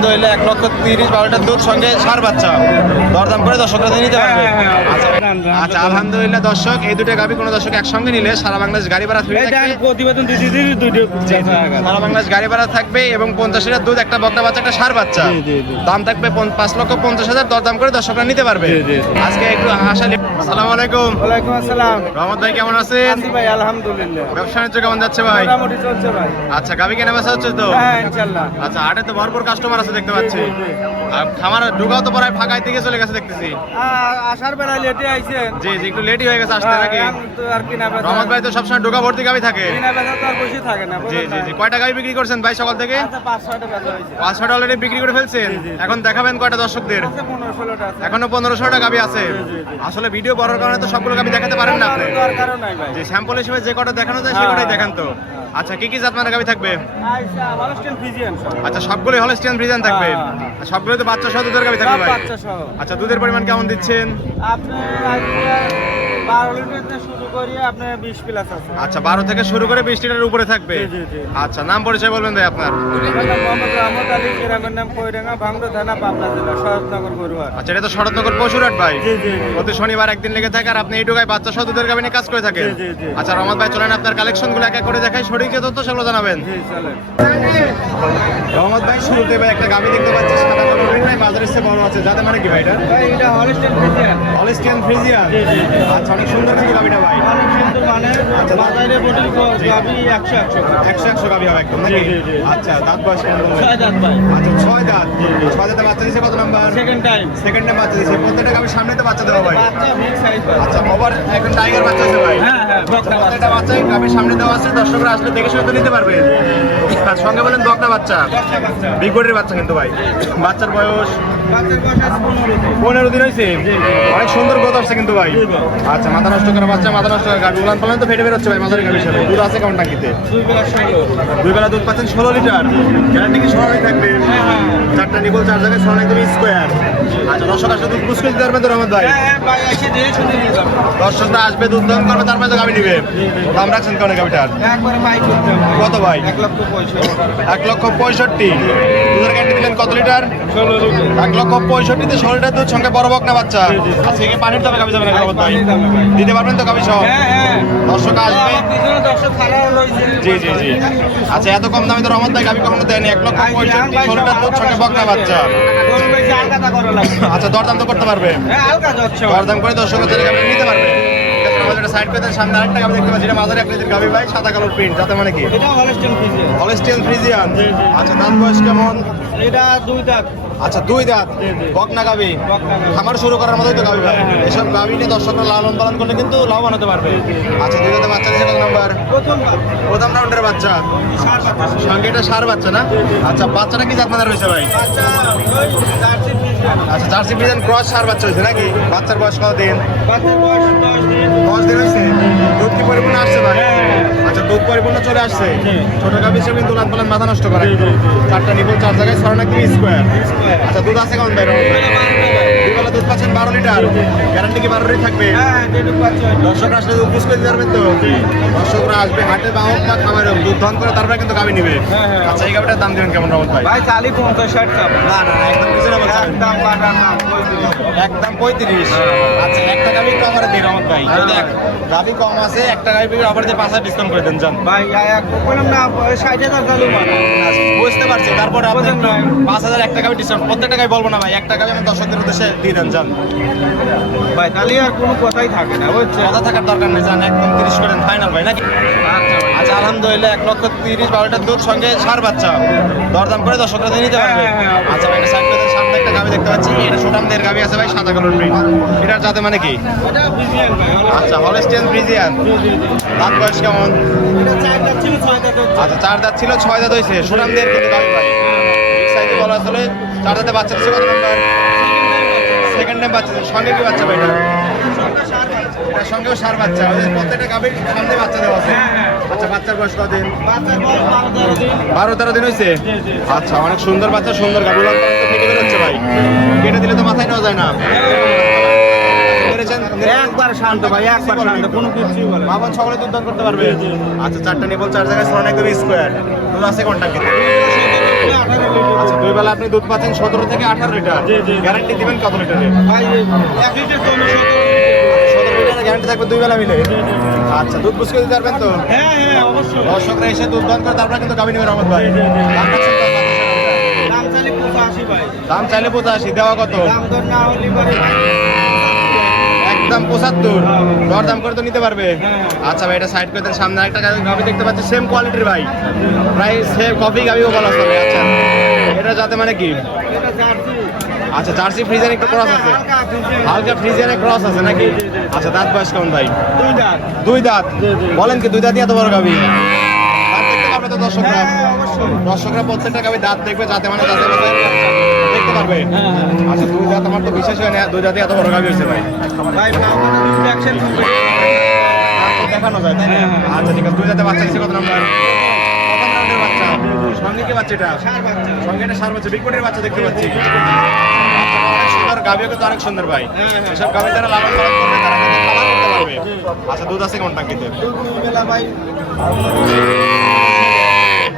আলহামদুলিল্লাহ 1,30,12টার দুধ সঙ্গে সার বাচ্চা দরদাম করে দর্শকরা নিতে পারবে। আচ্ছা আলহামদুলিল্লাহ দর্শক, এই দুটো গাভী কোনো দর্শক একসঙ্গে নিলে সারা বাংলাদেশ গাড়ি ভাড়া ফ্রি থাকবে, প্রতিবেদন সারা বাংলাদেশ গাড়ি ভাড়া থাকবে এবং 50 লিটার দুধ, একটা বকনা বাচ্চা, একটা সার বাচ্চা। দাম থাকবে 5,50,000, দরদাম করে দর্শকরা নিতে পারবে। আজকে একটু আশা। আসসালামু আলাইকুম। ওয়ালাইকুম আসসালাম। রহমত ভাই কেমন আছেন? ভাই আলহামদুলিল্লাহ। ব্যবসা বাণিজ্য কেমন যাচ্ছে ভাই? মোটামুটি চলছে ভাই। আচ্ছা গাভী কেনা বেচা হচ্ছে তো? হ্যাঁ ইনশাআল্লাহ। আচ্ছা হাটে তো ভরপুর কাস্টমার আছে দেখতে পাচ্ছি, আর খামার ঢুকাও তো প্রায় ফাঁকায় দিকে চলে গেছে দেখতেছি। আসার বেলা লেটে আইছেন? জি জি একটু লেটই হয়ে গেছে আসতে নাকি? আর কিনা বেচা রহমত ভাই তো সবসময় ঢোকা ভর্তি গাভী থাকে। কিনা বেচা তো আর বসে থাকে না। জি জি জি কয়টা গাভী বিক্রি করছেন ভাই সকাল থেকে? 5-6টা বেচা হইছে। 5-6টা অলরেডি বিক্রি করে ফেলছেন। এখন দেখাবেন কয়টা দর্শকদের? 15-16টা আছে। এখনো 15-16টা গাভী আছে। আসলে ভিডিও বড়র কারণে তো সবগুলো গাভী দেখাতে পারেন না আপনি। দরকারও নাই ভাই। যে স্যাম্পল হিসেবে যে কটা দেখানো যায় সেই কটাই দেখান তো। আচ্ছা কি কি জাত মানের গাভী থাকবে? আচ্ছা হলস্টেইন ফ্রিজিয়ান। আচ্ছা সবগুলোই হলস্টিয়ান ফ্রিজিয়ান থাকবে। আর সবগুলোই তো বাচ্চা সহ দুধের গাভী থাকবে ভাই? বাচ্চা সহ। আচ্ছা দুধের পরিমাণ কেমন দিচ্ছেন? আপনি 12 লিটার থেকে শুরু করি, আপনি 20 প্লাস আছে। আচ্ছা 12 থেকে শুরু করে 20 লিটারের উপরে থাকবে। জি জি। আচ্ছা নাম পরিচয় বলবেন ভাই আপনার? মোহাম্মদ রহমত আলী, গ্রামের নাম কইরাঙ্গা, ভাঙ্গড়া থানা, পাবনা জেলা, শরৎনগর বড়ুয়ার। আচ্ছা এটা তো শরৎনগর পশুরহাট ভাই? জি জি। প্রতি শনিবার একদিন লেগে থাকে, আর আপনি এই ঢোকায় বাচ্চা সহ দুধের গাভী নিয়ে কাজ করে থাকেন। জি, জি, জি। আচ্ছা রহমত ভাই চলেন আপনার কালেকশনগুলো এক এক করে দেখাই, সঠিক যে তথ্য সেগুলো জানাবেন। জি চলেন। রহমত ভাই শুরুতে ভাই একটা গাভী দেখতে পাচ্ছি, সাদা কালো প্রিন্ট, বাজারে এসে বড় আছে, যাতে মানে কি ভাই এটা? ভাই এটা হলস্টেইন ফ্রিজিয়ান। Holstein Friesian. জি, জি, জি। আচ্ছা অনেক সুন্দর কিন্তু গাভীটা ভাই। অনেক সুন্দর মানে বাজারে বডি গাবি 100 100 গাভী হবে একদম নাকি? জি, জি, জি। আচ্ছা দাঁত বয়স কেমন হবে? 6 দাঁত ভাই। আচ্ছা 6 দাঁত। 6 দাঁতে বাচ্চা দিছে কত number? Second time. Second time বাচ্চা দিছে। প্রত্যেকটা গাভীর সামনে তো বাচ্চা দেওয়া ভাই? বাচ্চা বিগ সাইজ ভাই। আচ্ছা ওভার এখন টাইগার বাচ্চা আছে ভাই? হ্যাঁ হ্যাঁ বকনা বাচ্চা। প্রত্যেকটা বাচ্চাই গাভীর সামনে দেওয়া আছে, দর্শকরা আসলে দেখে শুনে তো নিতে পারবে। আর সঙ্গে বলেন বকনা বাচ্চা, বকনা বাচ্চা। বিগ বডির বাচ্চা কিন্তু ভাই। বাচ্চার বয়স বাচ্চার বয়স আছে 15 দিন। 15 দিন হয়েছে। অনেক সুন্দর গ্রোথ আসছে কিন্তু ভাই। আচ্ছা মাথা নষ্ট করা বাচ্চা, মাথা নষ্ট করা গাভী, উলান পালান তো ফেটে বেরোচ্ছে ভাই মাঝারি গাভীর সাথে। দুধ আছে কেমন টাঙ্কিতে? 2 বেলা 16। 2 বেলা দুধ পাচ্ছেন 16 লিটার। গ্যারান্টি কি সোনালি থাকবে? হ্যাঁ হ্যাঁ। 4টা নিবল 4 জায়গায় সোনা একদম স্কোয়ার। আচ্ছা দর্শক আসলে দুধ বুঝতে দিতে পারবেন তো রহমত ভাই? হ্যাঁ ভাই এসে দিয়ে শুনে নিয়ে যাবেন। দর্শকরা আসবে দুধ দহন করবে, তারপরে তো গাভী নিবে। দাম রাখছেন কেমন গাভীটার? একবারে বাই করতে হবে। কত ভাই? 1,65,000। 1,65,000। দুধের গ্যারান্টি দিলেন কত লিটার? 16 লিটার। 1,65,000-তে 16 লিটার দুধ, সঙ্গে বড় বকনা বাচ্চা। আজকে কি পানির দামে গাভী যাবে না রহমত ভাই? দিতে পারবেন তো গাভী সহ? হ্যাঁ হ্যাঁ। দর্শক আসবে। আমার পিছনে দর্শক খালা রয়েছে। জি জি জি। আচ্ছা এত কম দামে তো রহমত ভাই গাভী কখনো দেয়নি। 1,65,000, 16 লিটার দুধ, সঙ্গে বকনা বাচ্চা। কোন বেশি আলগাতা করা লাগবে। আচ্ছা দরদাম তো করতে পারবে? হ্যাঁ হালকা যাচ্ছে। দরদাম করে দর্শকের জন্য গাভী নিতে পারবে। ঠিক আছে, আমাদের এটা সাইড করে দেন। সামনে আরেকটা গাভী দেখতে পাচ্ছি, এটা মাঝারি আকৃতির গাভী ভাই, সাদা কালোর প্রিন্ট, যাতে মানে কি? এটা হলস্টেইন ফ্রিজিয়ান। Holstein Friesian. জি, জি। আচ্ছা দাঁত বয়স কেমন? এটা 2 দাঁত। আচ্ছা 2 দাঁত। জি, জি। বকনা গাভী। বকনা গাভী। খামার শুরু করার মতোই তো গাভী ভাই। হ্যাঁ, হ্যাঁ। এসব গাভী নিয়ে দর্শকরা লালন পালন করলে কিন্তু লাভবান হতে পারবে। আচ্ছা 2 দাঁতে বাচ্চা দিয়েছে কত নাম্বার? প্রথম দাঁত। প্রথম রাউন্ডের বাচ্চা। সার বাচ্চা। সঙ্গে এটা সার বাচ্চা না? আচ্ছা বাচ্চাটা কি জাত মানের রয়েছে ভাই? বাচ্চা ওই জার্সি ফ্রিজিয়ান। আচ্ছা জার্সি ফ্রিজিয়ান ক্রস সার বাচ্চা হয়েছে নাকি? বাচ্চার বয়স কত দিন? বাচ্চার বয়স 10 দিন। 10 দিন হয়েছে। দুধ কি পরিপূর্ণ আসছে ভাই? হ্যাঁ। আচ্ছা দুধ পরিপূর্ণ চলে আসছে। জি। ছোট গাভী হিসেবে কিন্তু উলান পালান মাথা নষ্ট করে। জি, জি, জি। 4টা নিবল 4 জায়গায় সরানা কি স্কোয়ার। আচ্ছা দুধ আছে কেমন ভাই? দুই বেলা দুধ পাচ্ছেন 12 লিটার। গ্যারান্টি কি 12 থাকবে? হ্যাঁ যেটুকু বাচ্চা। দর্শকরা আসলে দুধ বুঝ করে দিতে পারবেন তো? দর্শকরা আসবে হাটে বা হোক বা খামারে হোক, দুধ দহন করে তারপরে কিন্তু গাভী নিবে। হ্যাঁ, হ্যাঁ। আচ্ছা এই গাভীটার দাম দিবেন কেমন রহমত ভাই? ভাই চালি 50-60 টাকা। না না না, একদম রিজনেবল চাবেন। একদম বাটার নাম কই দিল। একদম 35। আচ্ছা একটা গাভী একটু অফারে দিই রহমত ভাই। যদি গাভী কম আছে, একটা গাভী অফারে দিয়ে 5,000 ডিসকাউন্ট করে দেন যান। ভাই এক বললাম না 60,000 চালু মানে। বুঝতে পারছি, তারপরে আপনি বোঝেন নাই। 5,000 একটা গাভী ডিসকাউন্ট, প্রত্যেকটা গাভী বলবো না ভাই, একটা গাভী আমি দর্শকদের উদ্দেশ্যে দিয়ে দেন যান। ভাই তাহলে আর কোনো কথাই থাকে না বুঝছেন। কথা থাকার দরকার নেই, যান একদম 30 করেন ফাইনাল ভাই নাকি? আচ্ছা আলহামদুলিল্লাহ 1,30,12টার দুধ, সঙ্গে সার বাচ্চা, দরদাম করে দর্শকরা নিতে পারবে। হ্যাঁ, হ্যাঁ, হ্যাঁ। আচ্ছা ভাই সাইড করে দেন। সামনে একটা গাভী দেখতে পাচ্ছি, এটা সুঠামদের গাভী আছে ভাই, সাদা কালোর প্রিন্ট। এটার যাতে মানে কি? এটা ফ্রিজিয়ান ভাই। আচ্ছা হলস্টিয়ান ফ্রিজিয়ান। জি জি জি। দাঁত বয়স কেমন? এটা 4 দাঁত ছিল 6 দাঁত হচ্ছে। আচ্ছা 4 দাঁত ছিল 6 দাঁত হয়েছে। সুঠামদের কিন্তু গাভী ভাই। বিগ সাইজে বলা আসলে 4 দাঁতে বাচ্চা দিচ্ছে কত নাম্বার? সেকেন্ড টাইম বাচ্চা দিচ্ছে। সঙ্গে কি বাচ্চা ভাই এটা? এটার সঙ্গেও সার বাচ্চা। ওই যে প্রত্যেকটা গাভীর সামনে বাচ্চা দেওয়া আছে। হ্যাঁ, হ্যাঁ। আচ্ছা বাচ্চার বয়স কতদিন? বাচ্চার বয়স 12-13 দিন। 12-13 দিন হয়েছে। জি, জি। আচ্ছা অনেক সুন্দর বাচ্চা, সুন্দর গাভী। উলান পালান তো ফেটে বেরোচ্ছে ভাই। কেটে দিলে তো মাথায় নেওয়া যায় না। মেরেছেন? একবার শান্ত ভাই, একবার শান্ত, কোনো কিছুই বলে না। বাবান সকলে দুধ দান করতে পারবে। আচ্ছা 4টা নিবল 4 জায়গায় সরান একদম স্কোয়ার। দুধ আছে কোনটা কিন্তু? 18 লিটার। আচ্ছা 2 বেলা আপনি দুধ পাচ্ছেন 17 থেকে 18 লিটার। গ্যারান্টি দিবেন কত লিটারের? ভাই 1 লিটার কমে 17 লিটারের গ্যারান্টি থাকবে 2 বেলা মিলে। আচ্ছা, দুধ বুঝকে দিতে পারবেন তো? হ্যাঁ হ্যাঁ অবশ্যই। দর্শকরা এসে দুধ দান করে তারপরে কিন্তু গাভী নেবে রহমত ভাই। দাম রাখছেন কত? দাম চাইলে 85 ভাই। দাম চাইলে 85, দেওয়া কত? দাম দর না হলে পরে ভাই একদম 75। দর দাম করে তো নিতে পারবে। হ্যাঁ। আচ্ছা ভাই, এটা সাইড করে দেন। সামনে একটা গাভী দেখতে পাচ্ছি সেম কোয়ালিটির ভাই, প্রায় সেম কফি গাভীও বলা চলে। আচ্ছা, এটা যাতে মানে কি? এটা জার্সি। আচ্ছা, জার্সি ফ্রিজিয়ান একটু ক্রস আছে, হালকা ফ্রিজিয়ান। হালকা ফ্রিজিয়ানে ক্রস আছে নাকি? আচ্ছা, দাঁত বয়স কেমন ভাই? 2 দাঁত। 2 দাঁত। বলেন কি 2 দাঁতই এত বড় গাভী? দাঁত দেখতে পারবে তো দর্শকরা? হ্যাঁ অবশ্যই। দর্শকরা প্রত্যেকটা গাভী দাঁত দেখবে, যাতে মানে যাতে দেখতে পারবে। হ্যাঁ, হ্যাঁ। আচ্ছা, 2 দাঁত আমার তো বিশেষ হয় না, 2 দাঁতই এত বড় গাভী হয়েছে ভাই। ভাই পাওনা দুধ অ্যাকশন করবে। দেখানো যায় তাই না? হ্যাঁ, হ্যাঁ। আচ্ছা ঠিক আছে, 2 দাঁতে বাচ্চা দিচ্ছে কত নাম্বার? প্রথম রাউন্ডের বাচ্চা। সঙ্গে কি বাচ্চা এটা? সার বাচ্চা। সঙ্গে এটা সার বাচ্চা, বিগ বডির বাচ্চা দেখতে পাচ্ছি। সুন্দর গাভীও কিন্তু অনেক সুন্দর ভাই। হ্যাঁ, হ্যাঁ। এসব গাভী যারা লালন পালন করবে তারা কিন্তু খাবার করতে পারবে। আচ্ছা, দুধ আছে কোন টাঙ্কিতে? দুধ বেলা ভাই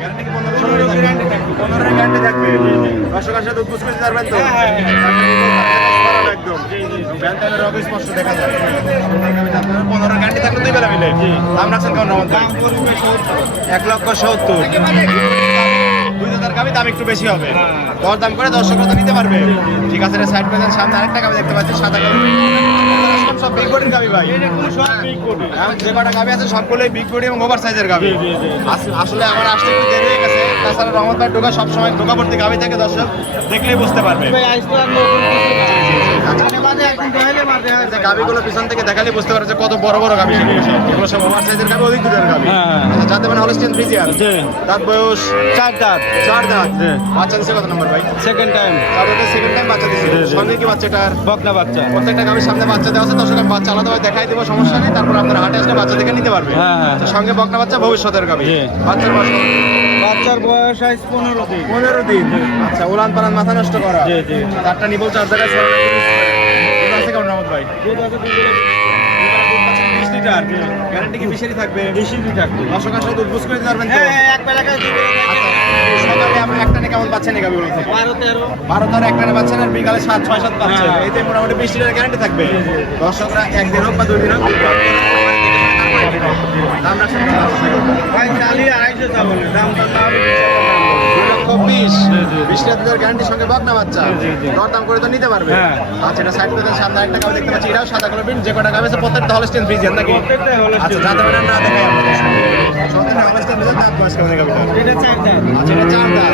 গ্যারান্টি কি 15 গ্যারান্টি থাকবে? 15 গ্যারান্টি থাকবে। দর্শক আসলে দুধ বুঝ করে পারবেন তো? হ্যাঁ, হ্যাঁ, একদম ব্যান্ডের রবি স্পষ্ট দেখা যায়। 15 গ্যারান্টি থাকলে 2 বেলা মিলে। দাম রাখছেন কেমন রহমত ভাই? দাম পড়বে 1,70,000। 2 দাঁতের গাভী দাম একটু বেশি হবে। হ্যাঁ। দর দাম করে দর্শকরা তো নিতে পারবে। ঠিক আছে, এটা সাইড করে সামনে আরেকটা গাভী দেখতে পাচ্ছি, সাদা গাভী। সব বিগ বডির গাভী ভাই। এটা কোন সব বিগ কোটি। এখন যে কটা গাভী আছে সবগুলোই বিগ বডি এবং ওভার সাইজের গাভী। আসলে আমার আসতে একটু দেরি হয়ে গেছে। তাছাড়া রহমত ভাই ঢোকা সবসময় ঢোকা ভর্তি গাভী থেকে দর্শক দেখলেই বুঝতে পারবে। ভাই আইস তো আর নতুন কিছু না। বাদে এখন দেখাইলে বাদে আর যে গাভীগুলো পিছন থেকে দেখালে বুঝতে পারছে কত বড় বড় গাভী সেগুলো সব। এগুলো সব ওভার সাইজের গাভী, অধিক দুধের গাভী। হ্যাঁ। আচ্ছা, যাতে মানে হলস্টিয়ান ফ্রিজিয়ান। দাঁত বয়স 4 দাঁত। 4 দাঁত। জি। বাচ্চা দিচ্ছে কত নম্বর ভাই? সেকেন্ড টাইম 4 দাঁতের সেকেন্ড টাইম বাচ্চা দিচ্ছে। সঙ্গে কি বাচ্চাটার? বকনা বাচ্চা। প্রত্যেকটা গাভীর সামনে বাচ্চা দেওয়া আছে। দর্শক আমি বাচ্চা আলাদাভাবে দেখাই দেবো, সমস্যা নেই। তারপর আপনার হাটে আসলে বাচ্চা দেখে নিতে পারবে। হ্যাঁ, হ্যাঁ। তো সঙ্গে বকনা বাচ্চা ভবিষ্যতের গাভী। জি। বাচ্চার বয়স বাচ্চার বয়স আইস 15 দিন। 15 দিন। আচ্ছা, উলান পালান মাথা নষ্ট করা। জি, জি। 4টা নিবল 4 জায়গায় আছে কেমন রহমত ভাই? দুধ আছে 20 লিটার। গ্যারান্টি কি বেশি থাকবে? বেশি দিন থাকবে। দর্শক আসলে দুধ বুঝ করে দিতে পারবেন তো? হ্যাঁ এক বেলাকার দিবে। আচ্ছা, সকালে আপনি একটানে কেমন পাচ্ছেন এই গাভীগুলো থেকে? 12 13 12 তার একটানে পাচ্ছেন আর বিকালে 6-7 পাচ্ছেন। হ্যাঁ। এতে মোটামুটি 20 লিটার গ্যারান্টি থাকবে। দর্শকরা একদিন হোক বা 2 দিন হোক দাম রাখছেন কত? ভাই চালিয়ে 250 চা বলে দাম তো না হবে 2,20,000। 20 লিটার গ্যারান্টির সঙ্গে বকনা বাচ্চা। জি, জি। দরদাম করে তো নিতে পারবে। হ্যাঁ। আচ্ছা, এটা সাইড করে দেন। সামনে একটা গাভী দেখতে পাচ্ছি, এটাও সাদা কালো বিন। যে কটা গাভী আছে প্রত্যেকটা হলস্টিয়ান ফ্রিজিয়ান নাকি? প্রত্যেকটাই হলস্টিয়ান। আচ্ছা, যাতে মানে না দেখাই আপনাদের সামনে। প্রত্যেকটা হলস্টিয়ান ফ্রিজিয়ান। দাঁত বয়স কেমন এই গাভীটার? এটা 4 দাঁত। আচ্ছা, এটা 4 দাঁত।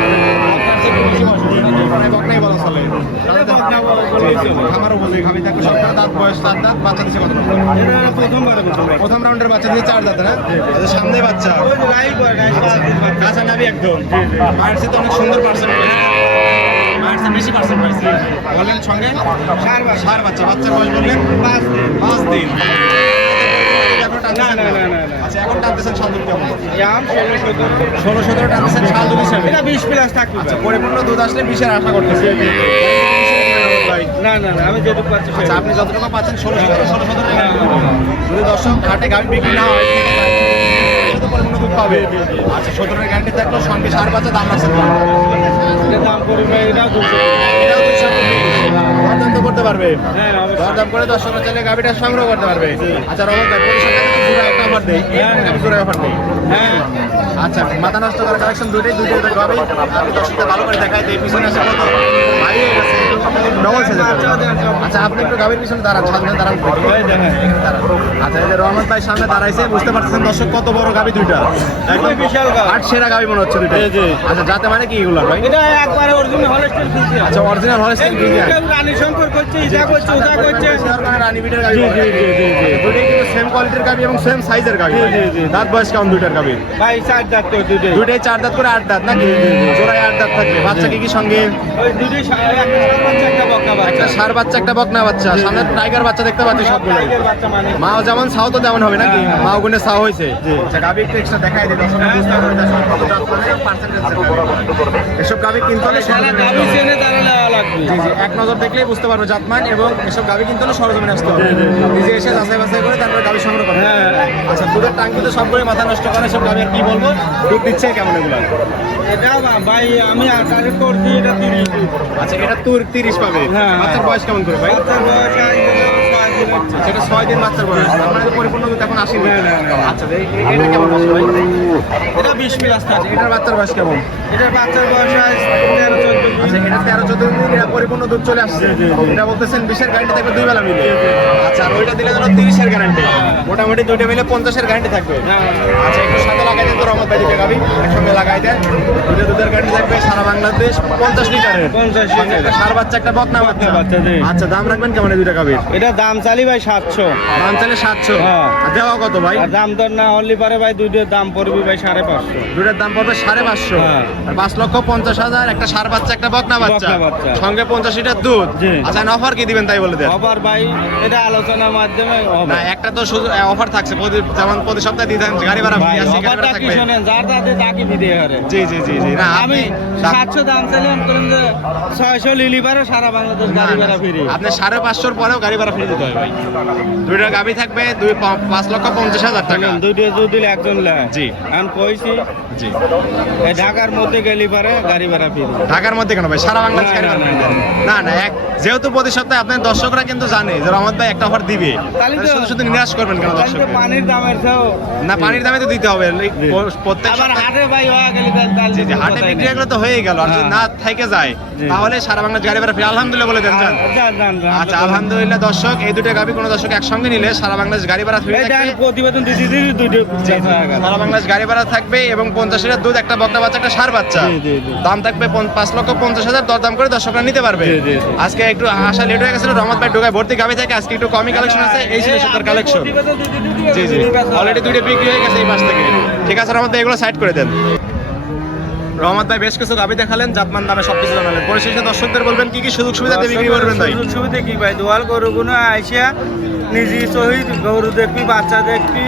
আপনার থেকে বেশি বয়স হবে। বকনাই বকনাই বলা চলে। বকনা বলাই চলে। খামার উপযোগী গাভী থাকবে। সবকটা দাঁত বয়স 7 দাঁত। বাচ্চা দিচ্ছে কত নম্বর? এটা প্রথমবার প্রথম। প্রথম রাউন্ডের বাচ্চা দিয়ে 4 দাঁত না? আচ্ছা, সামনে বাচ্চা। ওই যে রাই করে রাই 5 দিন বাচ্চা। কাঁচা নাবি একদম। মায়ের সাথে অনেক সুন্দর পার্সেন্ট। মায়ের সাথে বেশি পার্সেন্ট পাইছে। বলেন সঙ্গে সার বাচ্চা। সার বাচ্চা। বাচ্চার বয়স বললেন 5 দিন। 5 দিন। না, না, না, না, না। আচ্ছা, এখন টানতেছেন শাল দুধ কেমন? ইয়াম 16 17। 16-17 টানতেছেন শাল দুধ হিসাবে। এটা 20 প্লাস থাকবে। আচ্ছা, পরিপূর্ণ দুধ আসলে 20-এর আশা করতেছি ভাই। না না না আমি যেটুকু পাচ্ছি আচ্ছা, আপনি যতটুকু পাচ্ছেন 16-17 হ্যাঁ, যদি দর্শক ঘাটে গাভী বিক্রি না হয় তো পরিপূর্ণ দুধ পাবে। আচ্ছা, 17-এর গ্যারান্টি থাকলেও সঙ্গে সার বাচ্চা দাম রাখছেন কত? এটা দাম পড়বে এটাও 200। এটাও 220। দরদাম তো করতে পারবে। হ্যাঁ অবশ্যই। দরদাম করে দর্শকরা চাইলে গাভীটা সংগ্রহ করতে পারবে। আচ্ছা, রহমত ভাই, পরিষদটা কিন্তু জোড়ায় একটা অফার দেয়। আমি জোড়ায় অফার দেই। হ্যাঁ আচ্ছা, মাথা নষ্ট করা কালেকশন দুইটাই গাভী। আমি দর্শকদের ভালো করে দেখাই দিই। পিছনে আছে কত ভাই হয়ে গেছে ডবল সাইজের গাভী। আচ্ছা, আপনি একটু গাভীর পিছনে দাঁড়ান, সামনে দাঁড়ান দেখি। এই দেখেন। দাঁড়ান। আচ্ছা, এই যে রহমত ভাই সামনে দাঁড়াইছে, বুঝতে পারতেছেন দর্শক কত বড় গাভী দুইটা। একদম বিশাল গাভী। আট সেরা গাভী মনে হচ্ছে দুইটা। জি, জি। আচ্ছা, যাতে মানে কি এগুলো ভাই? এটা একবারে অরিজিনাল হলস্টেল ফ্রিজিয়ান। আচ্ছা, অরিজিনাল হলস্টিয়ান ফ্রিজিয়ান। রানী শঙ্কর করছে ইজা করছে ওটা করছে। রানী বিটের গাভী। জি, জি, জি, জি, জি। দুটোই কিন্তু সেম কোয়ালিটির গাভী এবং সেম সাইজের গাভী। জি, জি, জি। দাঁত বয়স কেমন দুইটার গাভী? ভাই 4 দাঁত তো দুটোই। দুইটাই 4 দাঁত করে 8 দাঁত নাকি? জোড়ায় 8 দাঁত থাকবে। বাচ্চা কি কি সঙ্গে? ওই দুটোই বাচ্চা একটা বকনা বাচ্চা একটা ষাঁড় বাচ্চা একটা বকনা বাচ্চা, সামনে টাইগার বাচ্চা দেখতে পাচ্ছি সবগুলো। টাইগার বাচ্চা মানে মাও যেমন ছাও তো তেমন হবে নাকি? হ্যাঁ। মাও গুণে ছাও হয়েছে। জি। আচ্ছা, গাভী একটু এক্সট্রা দেখাই দিই, দর্শকরা বুঝতে পারবে যে আসলে কত জাত মানে percentage এর গাভী। এসব গাভী কিনতে হলে যারা গাভী চেনে তারা নেওয়া লাগবে। জি জি, এক নজর দেখলেই বুঝতে পারবে জাতমান, এবং এসব গাভী কিনতে হলে সরজমিনে আসতে হবে। নিজে এসে যাচাই বাছাই করে তারপরে গাভী সংগ্রহ করবে। হ্যাঁ। আচ্ছা, দুধের টাঙ্কি তো সবগুলোই মাথা নষ্ট করে, সব গাভী আর কি বলবো। দুধ দিচ্ছে কেমন এগুলো? এটা ভাই আমি আকারে করছি এটা 30 দিন। আচ্ছা, এটা তোর 30 পাবে। হ্যাঁ। বাচ্চার বয়স কেমন করে ভাই? বাচ্চার বয়স আজ 6 দিন হচ্ছে। সেটা 6 দিন বাচ্চার বয়স, তার মানে তো পরিপূর্ণ দুধ এখন আসেনি। না, না, না। আচ্ছা, এটা কেমন বয়স ভাই? এটা 20 প্লাস আছে। এটার বাচ্চার বয়স কেমন? এটার বাচ্চার বয়স আজ 13-14 দিন। আচ্ছা, এটা 13-14 দিন, এটা পরিপূর্ণ দুধ চলে আসছে। এটা বলতেছেন 20-এর গ্যারান্টি থাকবে 2 বেলা মিলে। আচ্ছা, আর ওইটা দিলে যেন 30-এর গ্যারান্টি, মোটামুটি দুইটা মিলে 50-এর গ্যারান্টি থাকবে। হ্যাঁ। আচ্ছা, একটু সাথে লাগাই দেন তো রহমত ভাই, দুটো গাভী একসঙ্গে লাগাই দেন। দুটো দুধের গ্যারান্টি থাকবে সারা বাংলাদেশ 50 লিটারের। 50 লিটার। একটা ষাঁড় বাচ্চা একটা বকনা বাচ্চা। বাচ্চা, জি। আচ্ছা, দাম রাখবেন কেমন এই দুইটা গাভীর? এটা দাম চালি ভাই 700। দাম চাইলে 700। হ্যাঁ। আর দেওয়া কত ভাই? আর দাম দর না হলে পারে ভাই দুইটার দাম পড়বে ভাই 550। দুটার দাম পড়বে 550। হ্যাঁ। আর 5,50,000, একটা ষাঁড় বাচ্চা একটা বকনা বাচ্চা, বকনা বাচ্চা। সঙ্গে 50 লিটার দুধ। জি। আচ্ছা, অফার কি দিবেন তাই বলে দেন। আবার ভাই এটা আলোচনার মাধ্যমে হবে। না, একটা তো শুধু অফার থাকছে, যেমন প্রতি সপ্তাহে দিতেন গাড়ি ভাড়া ভাই ফ্রি আছে, গাড়ি অফারটা ভাড়া কি থাকবে। শোনেন, যার তাতে তাকে ভিডিও করে। জি জি জি জি, না আমি আপনি 700 দাম চাইলাম করেন যে 600 লিলি পারে সারা বাংলাদেশ গাড়ি ভাড়া ফ্রি। আপনি 550 পরেও গাড়ি ভাড়া ফ্রি দিতে হবে ভাই। দুইটা গাভী থাকবে 5,50,000 টাকা। দুইটা যদি দিলে একজন লেয়। জি। এখন কইছি জি, এই ঢাকার মধ্যে গেলি পারে গাড়ি ভাড়া ফ্রি। ঢাকার মধ্যে কেন ভাই, সারা বাংলাদেশ না, গাড়ি ভাড়া না, ফ্রি না, দেন। না না, যেহেতু প্রতি সপ্তাহে আপনার দর্শকরা কিন্তু জানে যে রহমত ভাই একটা অফার দিবে, তাহলে তো- তাহলে শুধু শুধু নিরাশ করবেন কেন তাহলে তো দর্শক? পানির দামের চেয়েও না, পানির দামে তো দিতে হবে প্রত্যেক আবার সপ্তাহে। হাটে ভাই হওয়া গেলি তাহলে জি জি, তো হাটে কথাই বিক্রি নাই। হলে তো হয়েই গেল, আর যদি হ্যাঁ। না থেকে যায় জি। তাহলে সারা বাংলাদেশ গাড়ি ভাড়া ফ্রি। আলহামদুলিল্লাহ বলে দেন যান। যান। আচ্ছা, আলহামদুলিল্লাহ দর্শক, এই দুটো গাভী কোনো দর্শক একসঙ্গে নিলে সারা বাংলাদেশ গাড়ি ভাড়া ফ্রি এই থাকবে। দেখেন প্রতিবেদন দিতে দিতে দুইটা বেচা হয়ে গেল। সারা বাংলাদেশ গাড়ি ভাড়া থাকবে এবং 50 লিটার দুধ, একটা বকনা বাচ্চা একটা ষাঁড় বাচ্চা। জি, জি, জি। দাম থাকবে 5,50,000, দরদাম করে দর্শকরা নিতে পারবে। জি, জি, জি। আজকে একটু আসা লেট হয়ে গেছিল, রহমত ভাই ঢোকায় ভর্তি গাভী থেকে আজকে একটু কমই কালেকশন আছে, এই ছিল সপ্তাহের কালেকশন। জি জি, অলরেডি দুইটা বিক্রি হয়ে গেছে এই মাস থেকে। ঠিক আছে রহমত ভাই, এগুলো সাইড করে দেন। রহমত ভাই বেশ কিছু গাভী দেখালেন, জাতমান দামে সবকিছু জানালেন, পরিশেষে দর্শকদের বলবেন কি কি সুযোগ সুবিধা দিয়ে বিক্রি করবেন ভাই? সুযোগ সুবিধা কি ভাই, দোয়াল গরুগুলো আইসা নিজে সহিত গরু দেখবি, বাচ্চা দেখবি,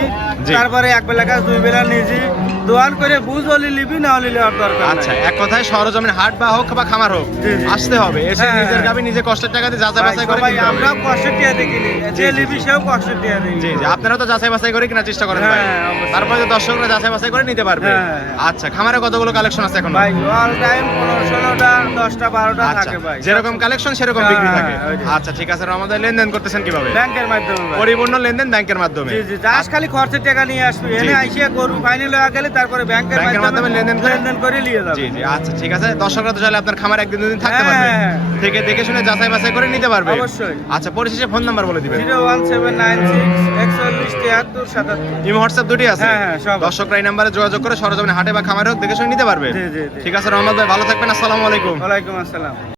জি। তারপরে এক বেলা কাজ দুই বেলা নিজে দোয়াল করে বুঝ হলি লিবি, না হলি লেওয়ার দরকার নাই। আচ্ছা, এক কথায় সরজমিন হাট বা হোক বা খামার হোক জি, জি। আসতে হবে, এসে হ্যাঁ, নিজের হ্যাঁ। গাভী নিজে কষ্টের টাকা দিয়ে যাচাই ভাই, বাছাই করে সবাই কিনতে হবে। আমরাও কষ্ট টিয়া দেখিনি, যে জি, লিবি সেও কষ্ট টিয়া দেখি। জি জি, আপনারা তো যাচাই বাছাই করে কেনার চেষ্টা করেন ভাই, হ্যাঁ, অবশ্যই। তারপরে তো দর্শকরা যাচাই বাছাই করে নিতে পারবে। হ্যাঁ। আচ্ছা, খামারে কতগুলো কালেকশন আছে এখন? ভাই অল টাইম 15-16টা 10টা 12টা আচ্ছা, থাকে ভাই, যেরকম কালেকশন সেরকম হ্যাঁ, বিক্রি থাকে। ওই যে। আচ্ছা, ঠিক আছে, আমাদের লেনদেন করতেছেন কিভাবে? ব্যাংকের মাধ্যমে ভাই। পরিপূর্ণ লেনদেন ব্যাংকের মাধ্যমে। জি জি, যাস খালি খরচের টাকা নিয়ে আসবি, জি, এনে জি। আইসিয়া গরু ফাইনাল হয়ে গেলে তারপরে ব্যাংকের ব্যাংকের মাধ্যমে মাধ্যমে লেনদেন করে নিয়ে যাবে। জি জি, আচ্ছা ঠিক আছে, দর্শকরা তো চাইলে আপনার খামার একদিন দুদিন থাকতে হ্যাঁ, পারবে, হ্যাঁ। থেকে দেখে শুনে যাচাই বাছাই করে নিতে পারবে। অবশ্যই। আচ্ছা, পরিশেষে ফোন নাম্বার বলে দিবেন। 01796 ইমো হোয়াটসঅ্যাপ দুটি আছে। হ্যাঁ, হ্যাঁ, সব আছে। দর্শকরা এই নাম্বারে যোগাযোগ করে সরজমিনে হাটে বা খামারে হোক দেখে শুনে নিতে পারবে। জি, জি, জি। ঠিক আছে রহমত ভাই, ভালো থাকবেন, আসসালামু আলাইকুম। ওয়ালাইকুম আসসালাম।